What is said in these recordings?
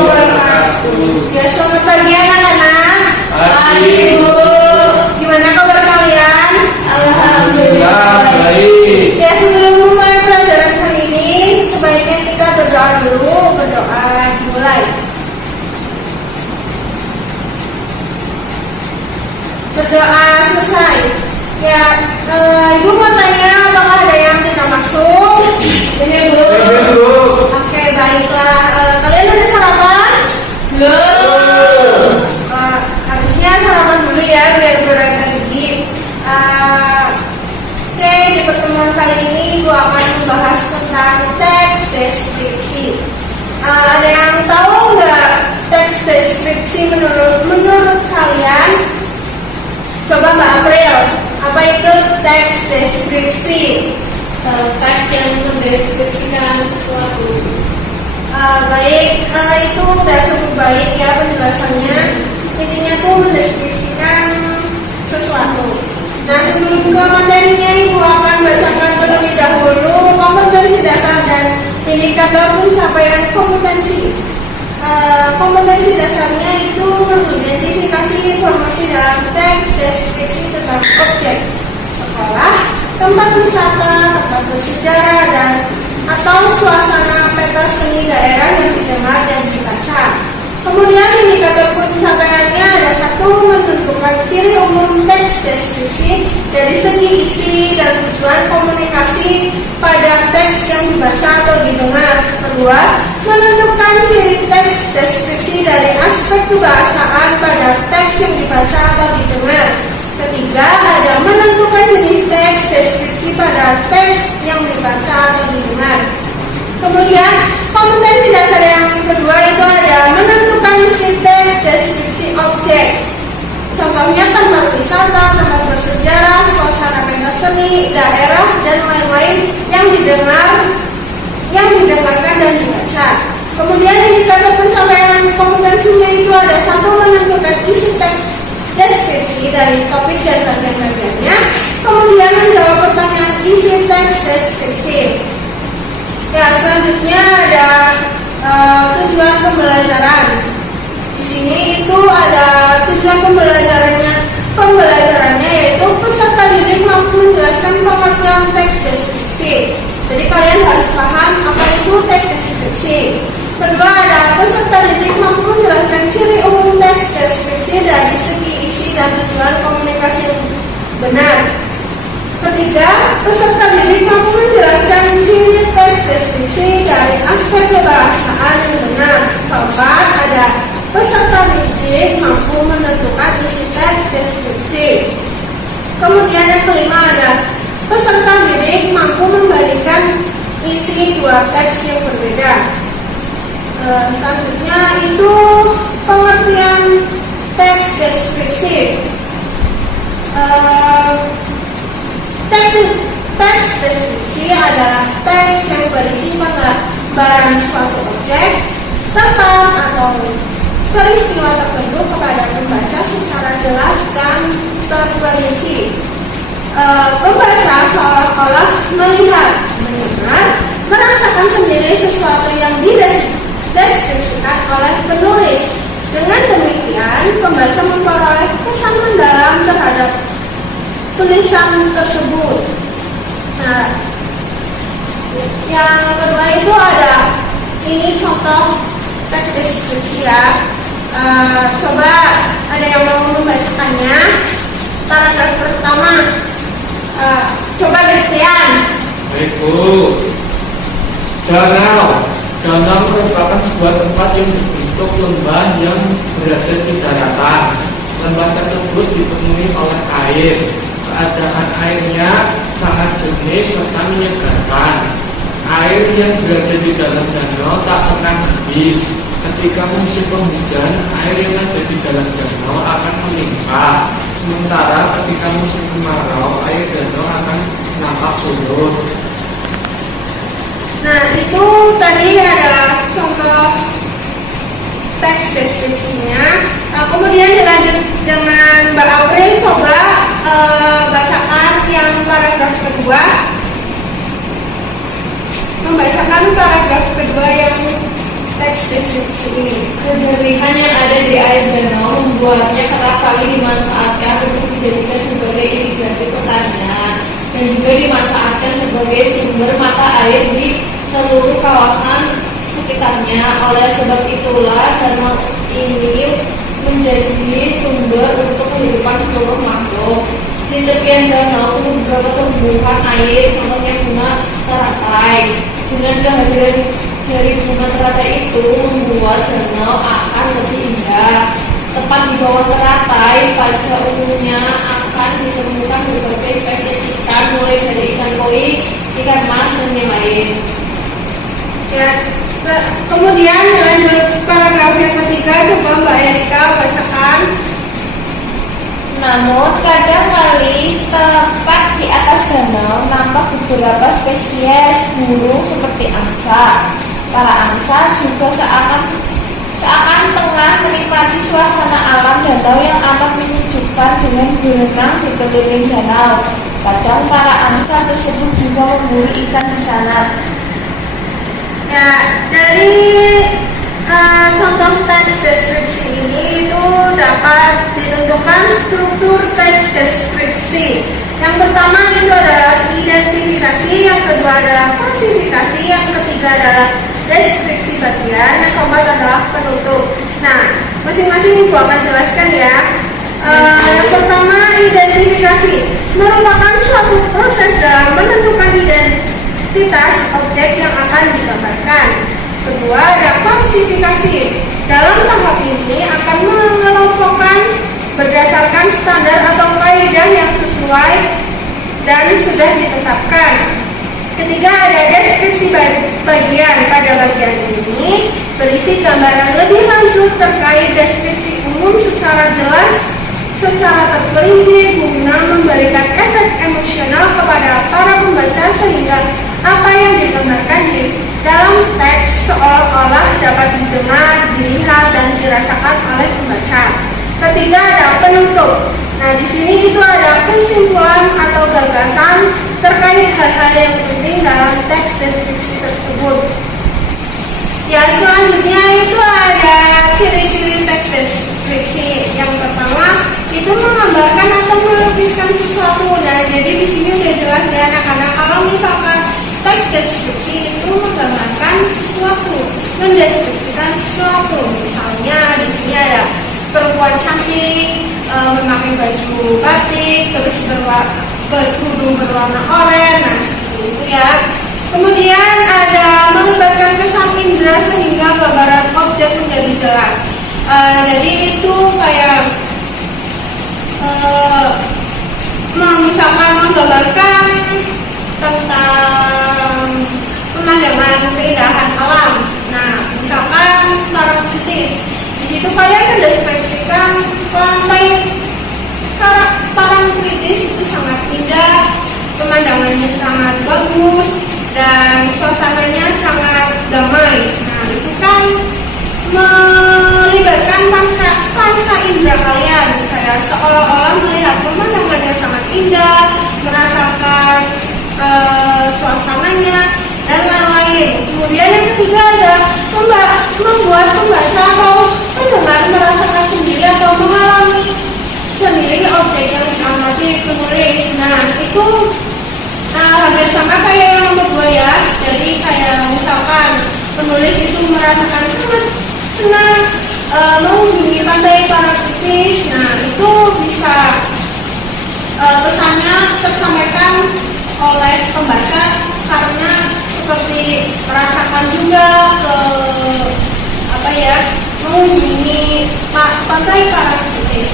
wabarakatuh. Ya, selamat pagi anak-anak. Pagi, Bu. Gimana kabar kalian? Alhamdulillah baik. Ya, sebelum memulai pelajaran kali ini, sebaiknya kita berdoa dulu. Berdoa dimulai. Berdoa selesai. Ya, Ibu mau tanya apakah ada yang tidak masuk? Ini, Bu. Oke, baiklah. Kalian udah sarapan? Belum. Harusnya sarapan dulu ya biar berenergi. Oke, di pertemuan kali ini Ibu akan membahas tentang teks deskripsi. Ada yang tahu nggak teks deskripsi menurut kalian? Coba Mbak April, apa itu teks deskripsi? Teks yang mendeskripsikan sesuatu. Baik, itu udah cukup baik ya penjelasannya. Intinya tuh mendeskripsikan sesuatu. Nah, sebelum ke materinya, Ibu akan bacakan terlebih dahulu kompetensi dasar dan indikator pencapaian kompetensi. Kompetensi dasarnya itu mengidentifikasi informasi dalam teks deskripsi tentang objek, sekolah, tempat wisata, tempat bersejarah, dan atau suasana peta seni daerah yang didengar dan dibaca. Kemudian indikator pencapaiannya ada satu, menentukan ciri umum teks deskripsi dari segi isi dan tujuan komunikasi pada teks yang dibaca atau didengar. Kedua, menentukan ciri teks deskripsi dari aspek kebahasaan pada teks yang dibaca atau didengar. Ketiga, ada menentukan jenis teks deskripsi pada teks yang dibaca atau didengar. Kemudian, kompetensi dasar yang kedua itu ada menentukan isi teks deskripsi objek. Contohnya tempat wisata, tempat bersejarah, suasana pentas seni, daerah, dan lain-lain yang didengarkan dan dibaca. Kemudian indikator pencapaian kompetensinya itu ada satu, menentukan isi teks deskripsi dari topik dan bagian-bagiannya. Kemudian menjawab pertanyaan isi teks deskripsi. Ya, selanjutnya ada tujuan pembelajaran. Di sini itu ada tujuan pembelajarannya yaitu peserta didik mampu menjelaskan pengertian teks deskripsi. Jadi kalian harus paham apa itu teks deskripsi. Kedua, ada peserta didik mampu menjelaskan ciri umum teks deskripsi dari segi isi dan tujuan komunikasi yang benar. Ketiga, peserta didik mampu menjelaskan ciri teks deskripsi dari aspek kebahasaan yang benar. Keempat, ada peserta didik mampu menentukan isi teks deskripsi. Kemudian yang kelima ada peserta didik mampu membandingkan isi dua teks yang berbeda. Selanjutnya itu pengertian teks deskripsi. Teks deskripsi adalah teks yang berisi penggambaran suatu objek, tempat, atau peristiwa tertentu kepada pembaca secara jelas dan terperinci. Pembaca seolah-olah melihat, mendengar, merasakan sendiri sesuatu yang dideskripsikan oleh penulis. Dengan demikian, pembaca memperoleh kesan mendalam terhadap tulisan tersebut. Nah, yang kedua itu ada ini contoh teks deskripsi ya. Coba ada yang mau membacakannya. Paragraf pertama. Coba Destian. Baik, Bu. Danau merupakan sebuah tempat yang berbentuk lembah yang berada di daratan. Lembah tersebut dipenuhi oleh air. Keadaan airnya sangat jernih serta menyegarkan. Air yang berada di dalam danau tak pernah habis. Ketika musim penghujan, air yang ada di dalam danau akan melimpah. Sementara ketika musim kemarau, air danau akan nampak surut. Nah, itu tadi ada contoh teks deskripsinya. Kemudian dilanjut dengan Mbak April. Coba bacakan yang paragraf kedua. Membacakan paragraf kedua yang teks deskripsi ini. Kejernihan yang ada di air danau membuatnya kerap kali dimanfaatkan untuk dijadikan sebagai irigasi pertanian dan juga dimanfaatkan sebagai sumber mata air di seluruh kawasan sekitarnya. Oleh sebab itulah danau ini menjadi sumber untuk kehidupan seluruh makhluk. Di tepian danau beberapa tumbuhan air, contohnya bunga teratai. Dengan kehadiran dari bunga teratai itu membuat danau akan lebih indah. Tepat di bawah teratai pada umumnya akan ditemukan berbagai spesies ikan, mulai dari ikan koi, ikan mas, dan yang lain. Ya, kemudian lanjut paragraf yang ketiga, coba Mbak Erika bacakan. Namun kadang-kali tepat di atas danau nampak beberapa spesies burung seperti angsa. Para angsa juga seakan tengah menikmati suasana alam danau yang amat menyejukkan dengan berenang di keliling danau. Kadang para angsa tersebut juga memburu ikan di sana. Ya, dari contoh teks deskripsi ini itu dapat ditentukan struktur teks deskripsi. Yang pertama itu adalah identifikasi, yang kedua adalah klasifikasi, yang ketiga adalah deskripsi bagian, yang keempat adalah penutup. Nah, masing-masing Ibu akan jelaskan ya. Yang pertama, identifikasi merupakan suatu proses dalam menentukan identitas objek yang akan digambarkan. Kedua, ada klasifikasi. Dalam tahap ini akan mengelompokkan berdasarkan standar atau kaidah yang sesuai dan sudah ditetapkan. Ketiga, ada deskripsi bagian. Pada bagian ini berisi gambaran lebih lanjut terkait deskripsi umum secara jelas, secara terperinci guna memberikan efek emosional kepada para pembaca sehingga apa yang digambarkan di dalam teks seolah-olah dapat didengar, dilihat, dan dirasakan oleh pembaca. Ketiga, ada penutup. Nah, di sini itu ada kesimpulan atau gagasan terkait hal-hal yang penting dalam teks deskripsi tersebut. Ya, selanjutnya itu ada ciri-ciri teks deskripsi. Yang pertama itu menggambarkan atau melukiskan sesuatu. Nah, jadi di sini udah jelas ya anak-anak, kalau misalkan teks deskripsi itu menggambarkan sesuatu, mendeskripsikan sesuatu. Misalnya di sini ada perempuan cantik memakai baju batik, terus berkerudung berwarna oranye, nah seperti itu ya. Kemudian ada melibatkan kesan indera sehingga gambaran objek menjadi jelas. Jadi itu kayak misalkan menggambarkan tentang pemandangan keindahan alam. Nah, misalkan Parangtritis, di situ kalian mendeskripsikan lantai Parangtritis itu sangat indah, pemandangannya sangat bagus, dan suasananya sangat damai. Nah, itu kan melibatkan panca indera kalian, kayak seolah-olah melihat pemandangannya sangat indah, merasakan suasananya, dan lain-lain. Kemudian yang ketiga adalah membuat pembaca atau pendengar merasakan sendiri atau mengalami sendiri objek yang diamati penulis. Nah, itu hampir sama kayak yang nomor 2 ya. Jadi kayak misalkan penulis itu merasakan sangat senang mengunjungi pantai Parangtritis. Nah, itu bisa pesannya tersampaikan oleh pembaca karena seperti merasakan juga mengunjungi pantai Parangtritis.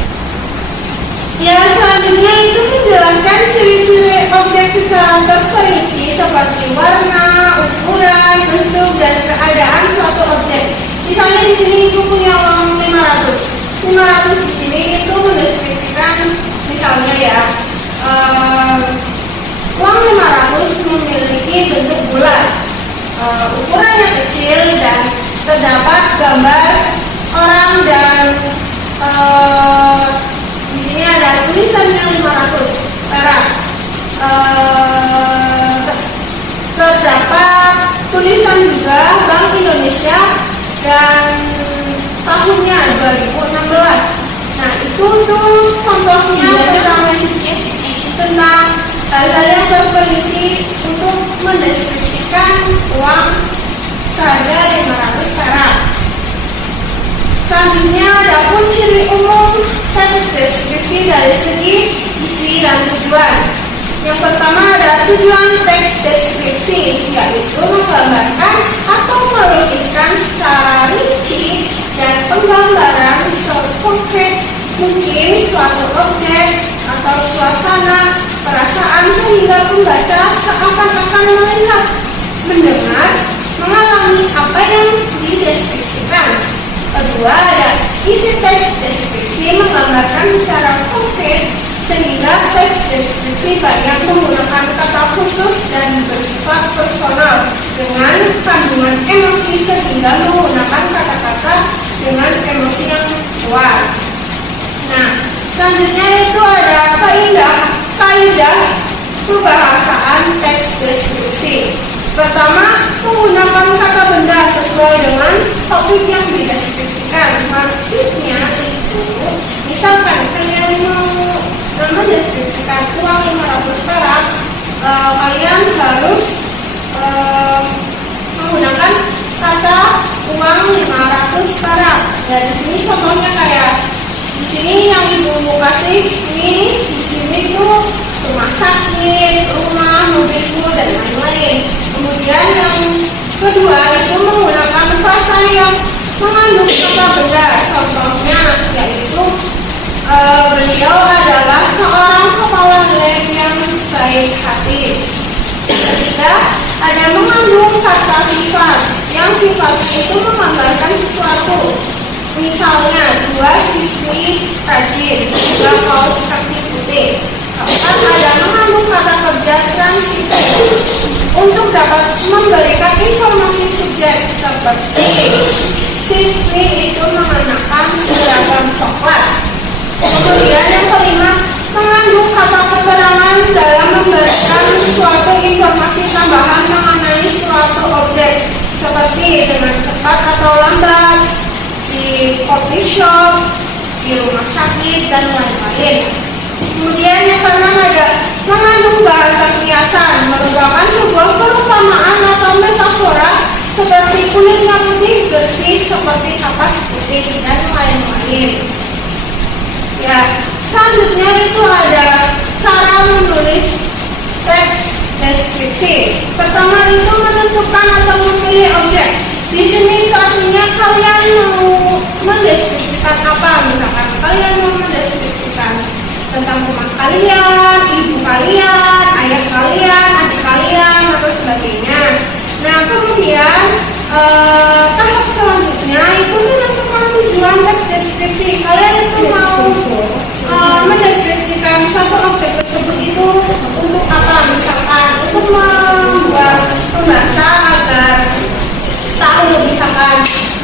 Ya, selanjutnya itu menjelaskan ciri-ciri objek secara terperinci seperti warna, ukuran, bentuk, dan keadaan suatu objek. Misalnya di sini ibu punya uang 500. 500 di sini itu mendeskripsikan misalnya ya uang 500 memiliki bentuk bulat, ukurannya kecil, dan terdapat gambar orang dan di sini ada tulisannya 500 perak. Terdapat tulisan juga Bank Indonesia dan tahunnya 2016. Nah, itu untuk contohnya tentang hal-hal yang terperinci untuk mendeskripsikan uang seharga 500 perak. Selanjutnya ada pun ciri umum teks deskripsi dari segi isi dan tujuan. Yang pertama ada tujuan teks deskripsi, yaitu menggambarkan atau melukiskan secara rinci dan penggambaran sekonkret mungkin suatu objek atau suasana, perasaan sehingga pembaca seakan-akan melihat, mendengar, mengalami apa yang dideskripsikan. Kedua ada isi teks deskripsi menggambarkan secara konkret sehingga teks deskripsi banyak menggunakan kata khusus dan bersifat personal dengan kandungan emosi sehingga menggunakan kata-kata dengan emosi yang kuat. Nah, selanjutnya itu ada kaidah pembahasaan teks deskripsi. Pertama, menggunakan kata benda sesuai dengan topik yang dideskripsikan. Maksudnya itu, misalkan kalian mau mendeskripsikan uang 500 perak, kalian harus menggunakan kata uang 500 perak. Ya, di sini contohnya kayak di sini yang ibu kasih ini, di sini tuh rumah sakit, rumah, mobilku dan lain-lain. Kemudian yang kedua itu menggunakan frasa yang mengandung kata benda. Contohnya yaitu beliau adalah seorang kepala lab yang baik hati. Ketiga, ada mengandung kata sifat yang sifatnya itu menggambarkan sesuatu. Misalnya, 2 siswi rajin, 3 paus kaki putih. Keempat, ada mengandung kata kerja transitif untuk dapat memberikan informasi subjek seperti siswi itu mengenakan seragam coklat. Kemudian yang kelima, mengandung kata keterangan dalam memberikan suatu informasi tambahan mengenai suatu objek seperti dengan cepat atau lambat, di coffee shop, di rumah sakit, dan lain-lain. Kemudian yang keenam ada mengandung bahasa kiasan, merupakan sebuah perumpamaan atau metafora seperti kulitnya putih bersih seperti kapas putih dan lain-lain. Ya, selanjutnya itu ada cara menulis teks deskripsi. Pertama itu menentukan atau memilih objek. Di sini artinya kalian mau mendeskripsikan apa? Misalkan kalian mau mendeskripsikan tentang rumah kalian, ibu kalian, ayah kalian, adik kalian, atau sebagainya. Nah, kemudian tahap selanjutnya itu menentukan tujuan teks deskripsi. Kalian itu mau mendeskripsikan suatu objek tersebut itu untuk apa? Misalkan untuk membuat pembaca agar tahu misalkan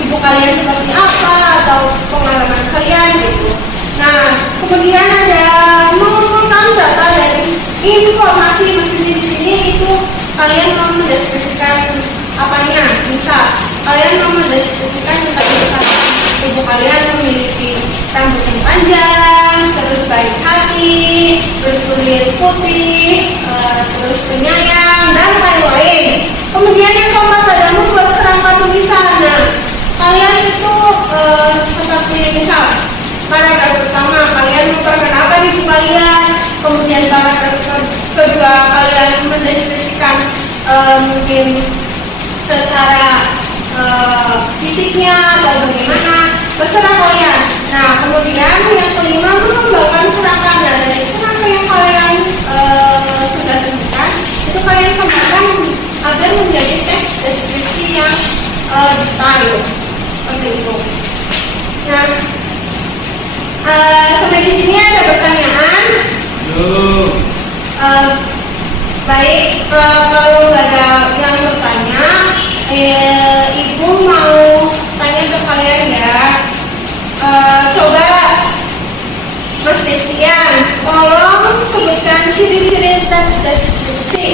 ibu kalian seperti apa atau pengalaman kalian gitu. Nah, kemudian ada mengumpulkan data dari informasi, maksudnya di sini itu kalian mau mendeskripsikan apanya. Misal kalian mau mendeskripsikan tentang ibu kalian memiliki rambut yang panjang, terus baik hati, berkulit putih, terus penyayang dan lain-lain. Kemudian yang keempat ada membuat kerangka tulisan. Nah, kalian itu seperti misal paragraf pertama kalian memperkenalkan ibu kalian, kemudian paragraf kedua kalian mendeskripsikan mungkin secara fisiknya atau bagaimana, terserah kalian. Nah, kemudian yang kelima mengembangkan kerangka. Nah, dari kerangka yang kalian sudah tentukan itu kalian kembangkan agar menjadi teks deskripsi yang detail seperti itu. Nah, sampai di sini ada pertanyaan? Baik, kalau nggak ada yang bertanya, ibu mau tanya ke kalian ya. Coba Mas Destian, tolong sebutkan ciri-ciri teks deskripsi.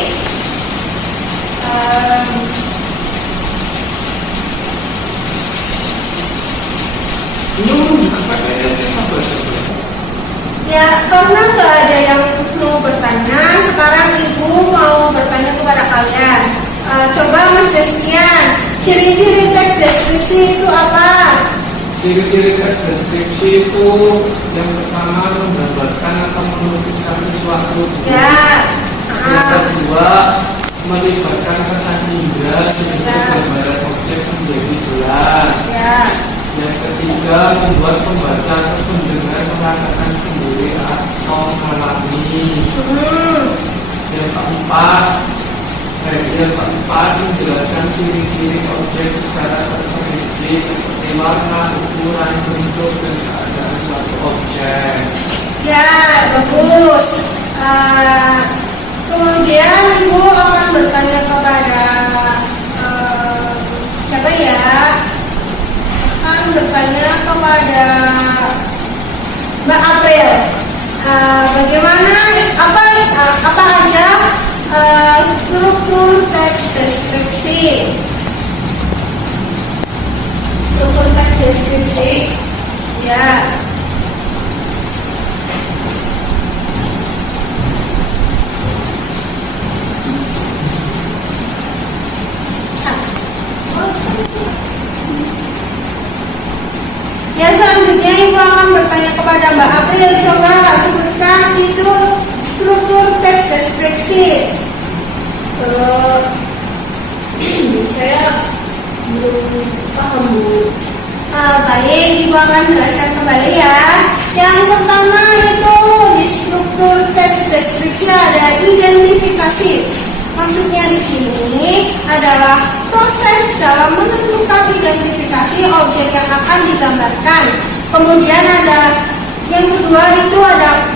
Apa kayaknya sabar. Ya, karena nggak ada yang mau bertanya, sekarang Ibu mau bertanya kepada kalian. Coba Mas Destian, ciri-ciri teks deskripsi itu apa? Ciri-ciri teks deskripsi itu yang pertama menggambarkan atau melukiskan sesuatu. Ya. Yang kedua melibatkan kesan indah sehingga gambaran objek menjadi jelas. Ya. Yang ketiga membuat pembaca atau pendengar merasakan sendiri atau mengalami. Yang keempat menjelaskan ciri-ciri objek secara terperinci seperti warna, ukuran, bentuk, dan keadaan suatu objek. Ya, bagus. Kemudian Ibu akan bertanya kepada siapa ya? Akan bertanya kepada Mbak April. Bagaimana apa aja struktur teks deskripsi? Struktur teks deskripsi. Ya. Ya, selanjutnya Ibu akan bertanya kepada Mbak April. Coba sebutkan itu struktur teks deskripsi. Saya belum paham, Bu. Baik, Ibu akan jelaskan kembali ya. Yang pertama itu di struktur teks deskripsi ada identifikasi. Maksudnya di sini adalah proses dalam menentukan identifikasi objek yang akan digambarkan. Kemudian ada yang kedua itu ada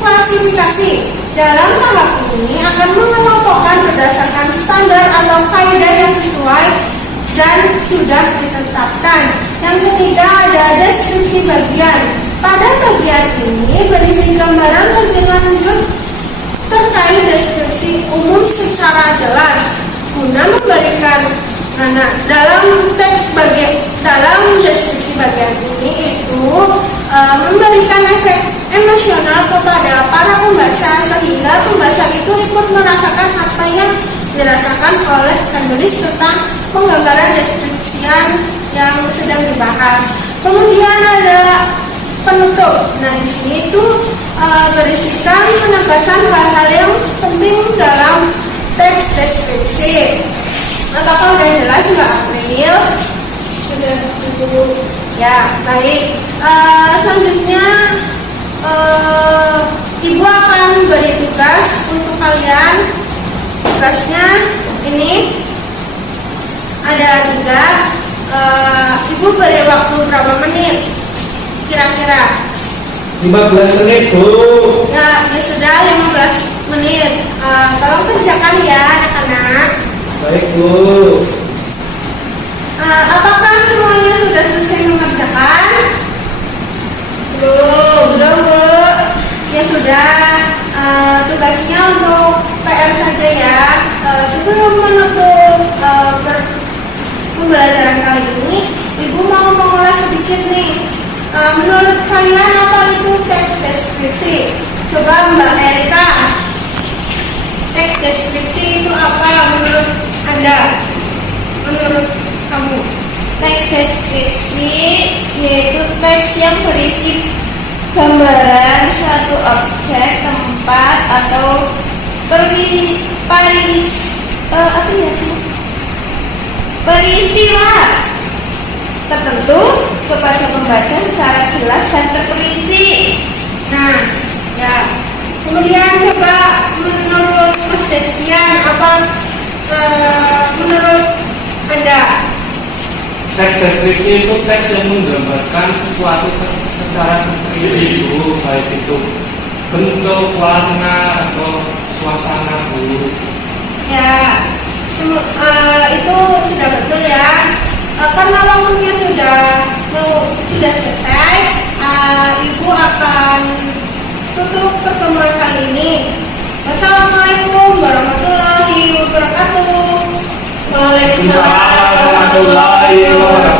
klasifikasi. Dalam tahap ini akan mengelompokkan berdasarkan standar atau kaidah yang sesuai dan sudah ditetapkan. Yang ketiga ada deskripsi bagian. Pada bagian ini berisi gambaran lebih lanjut terkait deskripsi umum secara jelas guna memberikan dalam deskripsi bagian ini itu memberikan efek emosional kepada para pembaca sehingga pembaca itu ikut merasakan apa yang dirasakan oleh penulis tentang penggambaran deskripsian yang sedang dibahas. Kemudian ada penutup. Nah, di sini itu berisikan penegasan hal-hal yang penting dalam teks deskripsi. Apakah sudah jelas Mbak April? Sudah cukup. Ya, baik. Selanjutnya Ibu akan beri tugas untuk kalian. Tugasnya ini ada 3. Ibu beri waktu berapa menit? Kira-kira 15 menit, Bu. ya sudah 15 menit. Tolong kerjakan ya anak-anak. Baik, Bu. Apakah semuanya sudah selesai mengerjakan? Belum, Bu. Ya sudah. Tugasnya untuk PR saja ya. Sebelum menutup pembelajaran kali ini, Ibu mau mengulas sedikit nih. Menurut kalian apa itu teks deskripsi? Coba Mbak Erika, teks deskripsi itu apa menurut Anda? Menurut kamu? Teks deskripsi yaitu teks yang berisi gambaran suatu objek, tempat, atau peristiwa tertentu kepada pembaca secara jelas dan terperinci. Nah, ya. Kemudian coba menurut Mas Destian, apa menurut Anda? Teks deskripsi itu teks yang menggambarkan sesuatu secara terperinci, Bu, baik itu bentuk, warna, atau suasana, Bu. Ya, itu sudah betul ya. Karena waktunya sudah selesai, Ibu akan tutup pertemuan kali ini. Wassalamualaikum warahmatullahi wabarakatuh. Waalaikumsalam Waalaikumsalam warahmatullahi wabarakatuh.